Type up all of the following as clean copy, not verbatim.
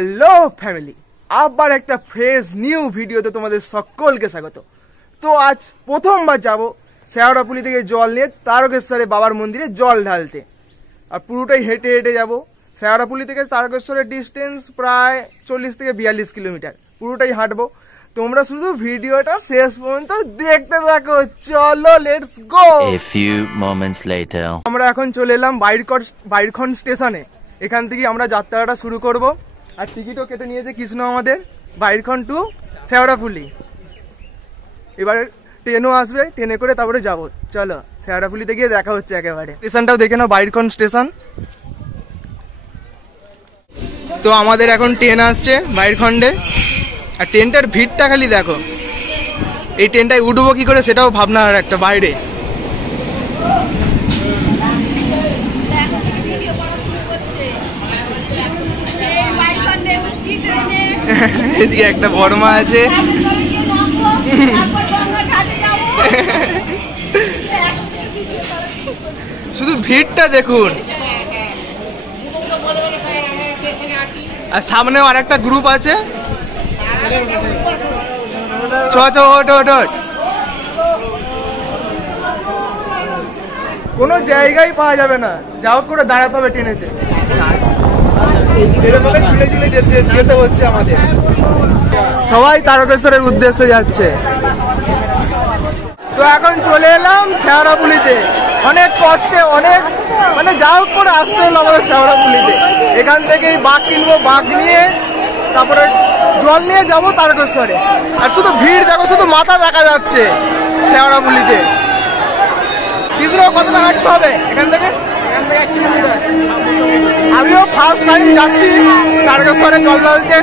Hello family, আবার একটা fresh new ভিডিওতে তোমাদের সকলকে স্বাগত। তো আজ প্রথমবার যাব শেওড়াফুলি থেকে জল নিয়ে তারকেশ্বরে বাবার মন্দিরে জল ঢালতে। আর পুরোটাই হেঁটে হেঁটে যাব। শেওড়াফুলি থেকে তারকেশ্বরের ডিস্টেন্স প্রায় 40 থেকে 42 কিলোমিটার। পুরোটাই হাঁটবো। তোমরা শুধু ভিডিওটা শেষ পর্যন্ত দেখতে থাকো। চলো let's go. A few moments later. আমরা এখন চলে এলাম বাইরখন স্টেশনে। এখান থেকে আমরা যাত্রাটা শুরু করব। আর টিকিটও কেটে নিয়েছে কৃষ্ণ আমাদের, বাইরখন টু শেওড়াফুলি। এবার ট্রেনও আসবে, ট্রেনে করে তারপরে যাবো। চলো শেওড়াফুলিতে গিয়ে দেখা হচ্ছে একেবারে। স্টেশনটাও দেখে নাও, বাইরখন স্টেশন। তো আমাদের এখন ট্রেন আসছে বাইরখন্ডে। আর ট্রেনটার ভিড়টা খালি দেখো। এই ট্রেনটায় উঠবো কি করে সেটাও ভাবনা আর একটা বাইরে। এদিকে একটা বর্মা আছে। শুধু ভিড়টা দেখুন। আর সামনেও আর একটা গ্রুপ আছে। কোনো জায়গায় পাওয়া যাবে না, যাও করে দাঁড়াতে হবে ট্রেনেতে। যেতে হচ্ছে আমাদের। সবাই তারকেশ্বরের উদ্দেশ্যে যাচ্ছে। তো এখন চলে এলাম শেওড়াফুলিতে। অনেক কষ্টে, অনেক যাও করে আসতে হলো আমাদের শেওড়াফুলিতে। এখান থেকেই বাঘ কিনবো, বাঘ নিয়ে তারপরে জল নিয়ে যাবো তারকেশ্বরে। আর শুধু ভিড় দেখো, শুধু মাথা দেখা যাচ্ছে শেওড়াফুলিতে। কৃষ্ণ কতটা হাঁটতে হবে এখান থেকে? আমিও ফার্স্ট টাইম যাচ্ছি তারকেশ্বরে জল ঢালতে।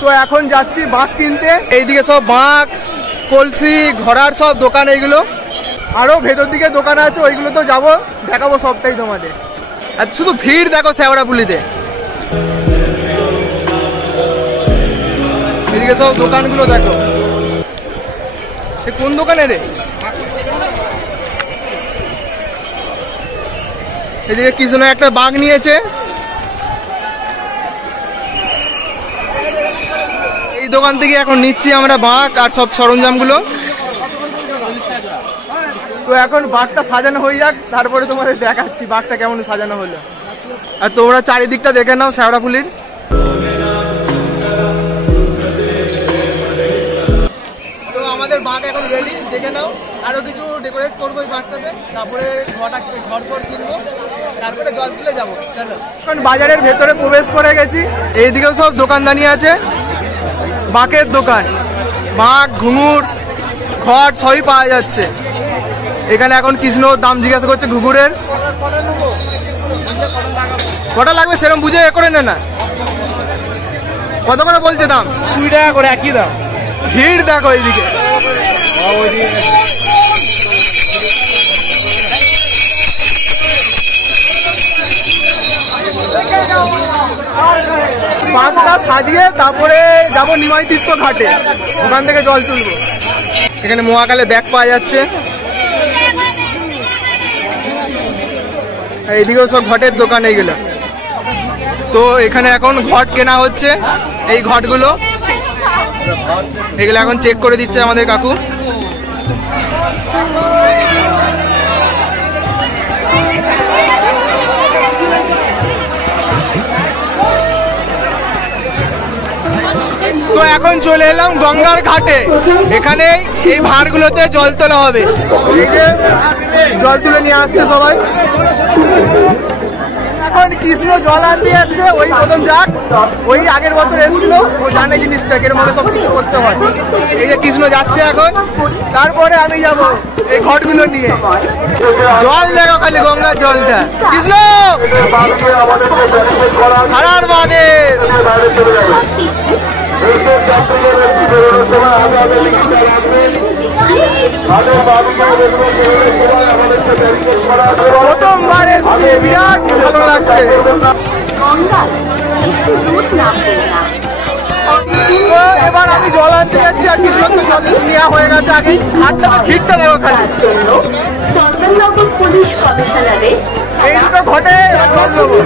তো এখন যাচ্ছি বাঘ কিনতে। এইদিকে সব বাঘ, কলসি, ঘোড়ার সব দোকান এইগুলো। আরো ভেতর দিকে দোকান আছে, ওইগুলো তো যাবো, দেখাবো সবটাই তোমাদের। আর শুধু ভিড় দেখো শেওড়াফুলিতে। এদিকে সব দোকানগুলো দেখো। কোন দোকানে রে? এদিকে কৃষ্ণ একটা বাঘ নিয়েছে। এই দোকান থেকে এখন নিচ্ছি আমরা বাঘ আর সব সরঞ্জামগুলো। তো এখন বাঘটা সাজানো হয়ে যাক, তারপরে তোমাদের দেখাচ্ছি বাঘটা কেমন সাজানো হলো। আর তোমরা চারিদিকটা দেখে নাও শেওড়াফুলির। তো আমাদের বাঘ এখন রেডি, দেখে নাও। আরো কিছু ডেকোরেট করবো এই বাঘটাতে, তারপরে ঘর কিনবো, তারপরে জল তুলে যাবো। চলো এখন বাজারের ভেতরে প্রবেশ করে গেছি। এইদিকেও সব দোকানদানি আছে, বাঘের দোকান। বাঘ, ঘুঙুর, খড় সবই পাওয়া যাচ্ছে এখানে। এখন কৃষ্ণ দাম জিজ্ঞাসা করছে ঘুঙুরের। কটা লাগবে সেরকম বুঝে করে নে না। কত করে বলছে দাম? 2 টাকা করে একই দাম। ভিড় দেখো এইদিকে। বাঘটা সাজিয়ে তারপরে যাবো নিমাই তীর্থ ঘাটে, ওখান থেকে জল তুলবো। এখানে মহাকালে ব্যাগ পাওয়া যাচ্ছে। এইদিকেও সব ঘটের দোকান এইগুলো। তো এখানে এখন ঘট কেনা হচ্ছে, এই ঘটগুলো। এগুলো এখন চেক করে দিচ্ছে আমাদের কাকু। তো এখন চলে এলাম গঙ্গার ঘাটে। এখানে এই ভাঁড়গুলোতে জল তোলা হবে। এই যে জল তুলে নিয়ে আসছে সবাই। এখন কৃষ্ণ জল আনতে যাচ্ছে, ওই প্রথম যাক, ওই আগের বছর এসেছিল, ও জানে জিনিসটা কিরকম সব কিছু করতে হয়। এই যে কৃষ্ণ যাচ্ছে এখন, তারপরে আমি যাব এই ঘটগুলো নিয়ে। জল দেখো খালি, গঙ্গার জলটা। কৃষ্ণ হারার বাদে প্রথমবার এসছে, বিরাট ভালো লাগছে। এবার আমি জল আনতে যাচ্ছি, আর কৃষ্ণ তো জল নেওয়া হয়ে গেছে আগে। হাতটা তো ভিড়টা দেখো খালি। এই দুটো ঘটে জল দেবো।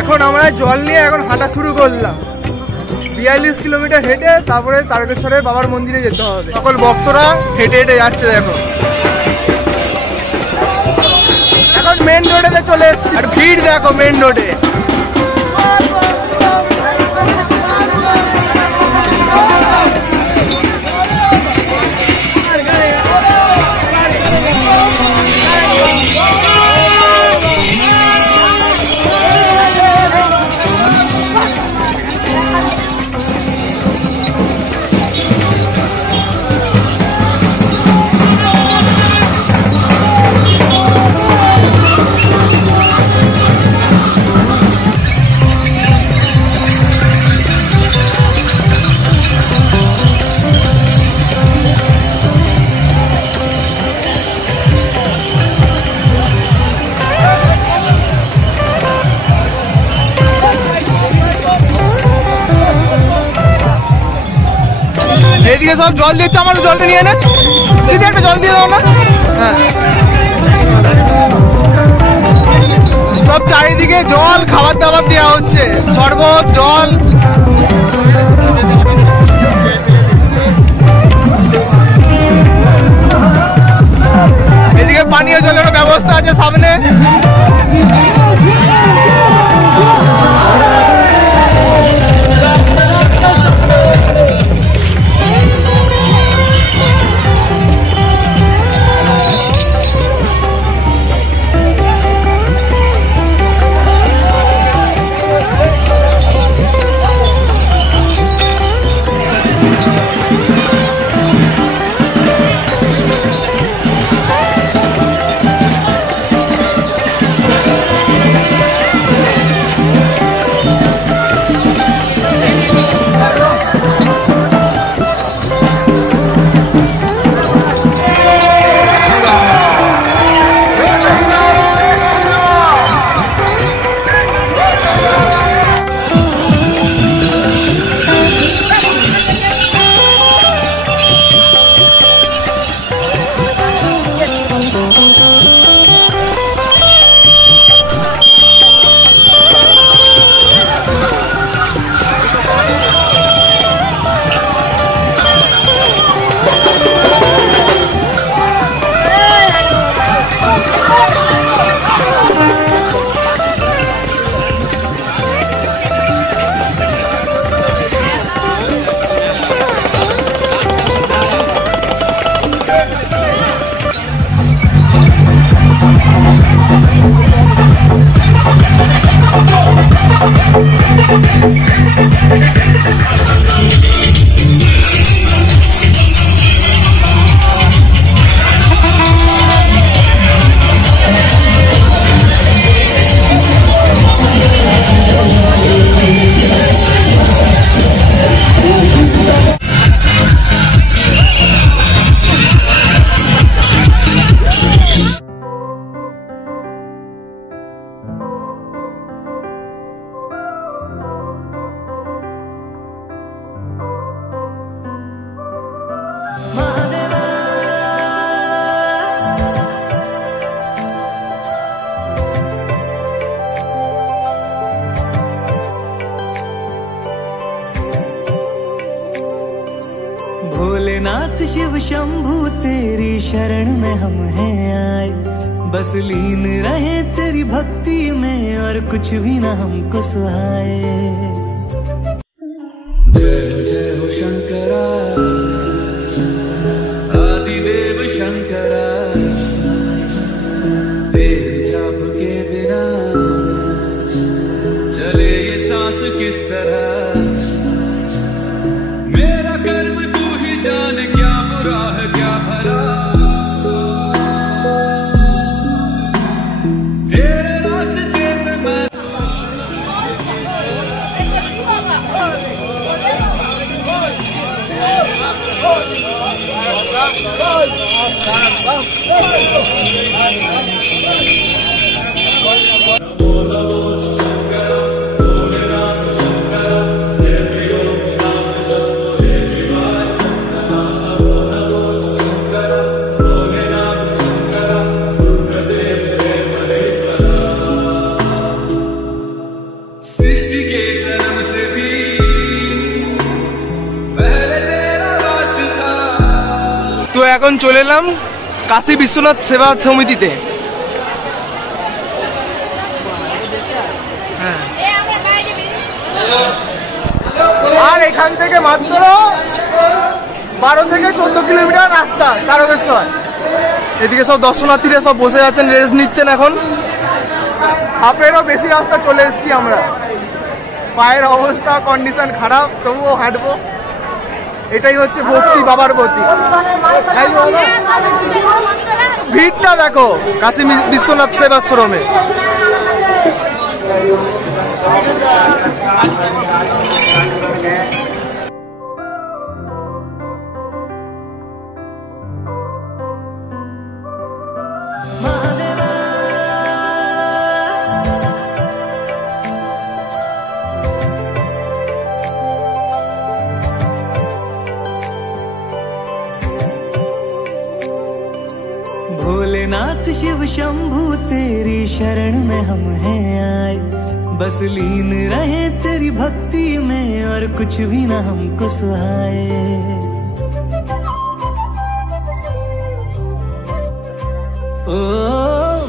এখন আমরা জল নিয়ে এখন হাঁটা শুরু করলাম। 42 কিলোমিটার হেঁটে তারপরে তারকেশ্বরের বাবার মন্দিরে যেতে হবে। সকল ভক্তরা হেঁটে হেঁটে যাচ্ছে দেখো। এখন মেন রোডে চলে এসেছি, আর ভিড় দেখো মেন রোডে। এদিকে সব জল দিচ্ছে, আমার জলটা নিয়ে নে দিদি, একটা জল দিয়ে দাও না। হ্যাঁ, সব চারিদিকে জল, খাবার দাবার দেওয়া হচ্ছে, শরবত, জল। এদিকে পানীয় জলেরও ব্যবস্থা আছে সামনে। भोलेनाथ शिव शंभू तेरी शरण में हम हैं आए, बस लीन रहे तेरी भक्ति में और कुछ भी न हमको सुहाए। जय जय हो शंकरा, आदिदेव शंकरा, तेरे जाप के बिना चले ये सांस किस तरह। मेरा कर्म तू ही जान, क्या बुरा है क्या भला, तेरे रास्ते पे मैं सृष्टि के जन्म से भी पहले तेरा वास था। তো এখন চলে এলাম কাশী বিশ্বনাথ সেবা সমিতিতে। আর এখান থেকে মাত্র 12 থেকে 14 কিলোমিটার রাস্তা তারকেশ্বর। এদিকে সব দর্শনার্থীরা সব বসে আছেন, রেস্ট নিচ্ছেন। এখন হাফেরও বেশি রাস্তা চলে এসেছি আমরা। পায়ের অবস্থা কন্ডিশন খারাপ, তবুও হাঁটবো। এটাই হচ্ছে ভক্তি বাবার প্রতি। ভিড়টা দেখো কাশী বিশ্বনাথ সেবাশ্রমে। भोलेनाथ शिव शंभू तेरी शरण में हम हैं आए, बस लीन रहे तेरी भक्ति में और कुछ भी न हमको सुहाए। ओ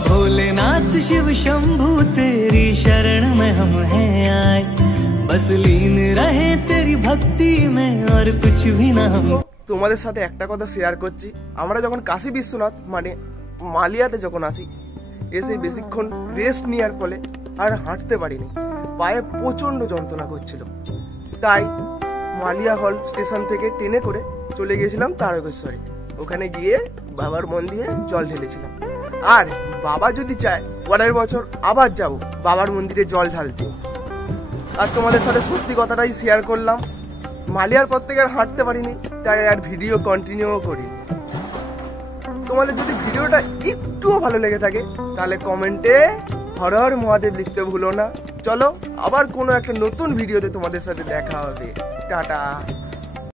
भोलेनाथ शिव शंभू तेरी शरण में हम हैं आए, बस लीन रहे तेरी भक्ति में और कुछ भी न हम। তোমাদের সাথে একটা কথা শেয়ার করছি। আমরা যখন কাশী বিশ্বনাথ মানে মালিয়াতে যখন আসি, এসে বেশিক্ষণ রেস্ট নেওয়ার ফলে আর হাঁটতে পারিনি, পায়ে প্রচণ্ড যন্ত্রণা করছিল। তাই মালিয়া হল স্টেশন থেকে ট্রেনে করে চলে গিয়েছিলাম তারকেশ্বরে। ওখানে গিয়ে বাবার মন্দিরে জল ঢেলেছিলাম। আর বাবা যদি চায় পরের বছর আবার যাব বাবার মন্দিরে জল ঢালতে। আর তোমাদের সাথে সত্যি কথাটাই শেয়ার করলাম। মালিয়ার পর থেকে আর হাঁটতে পারিনি, তাই আর ভিডিও কন্টিনিউ করি। তোমাদের যদি ভিডিওটা একটুও ভালো লেগে থাকে তাহলে কমেন্টে হর হর মহাদেব লিখতে ভুলো না। চলো আবার কোনো একটা নতুন ভিডিওতে তোমাদের সাথে দেখা হবে। টাটা।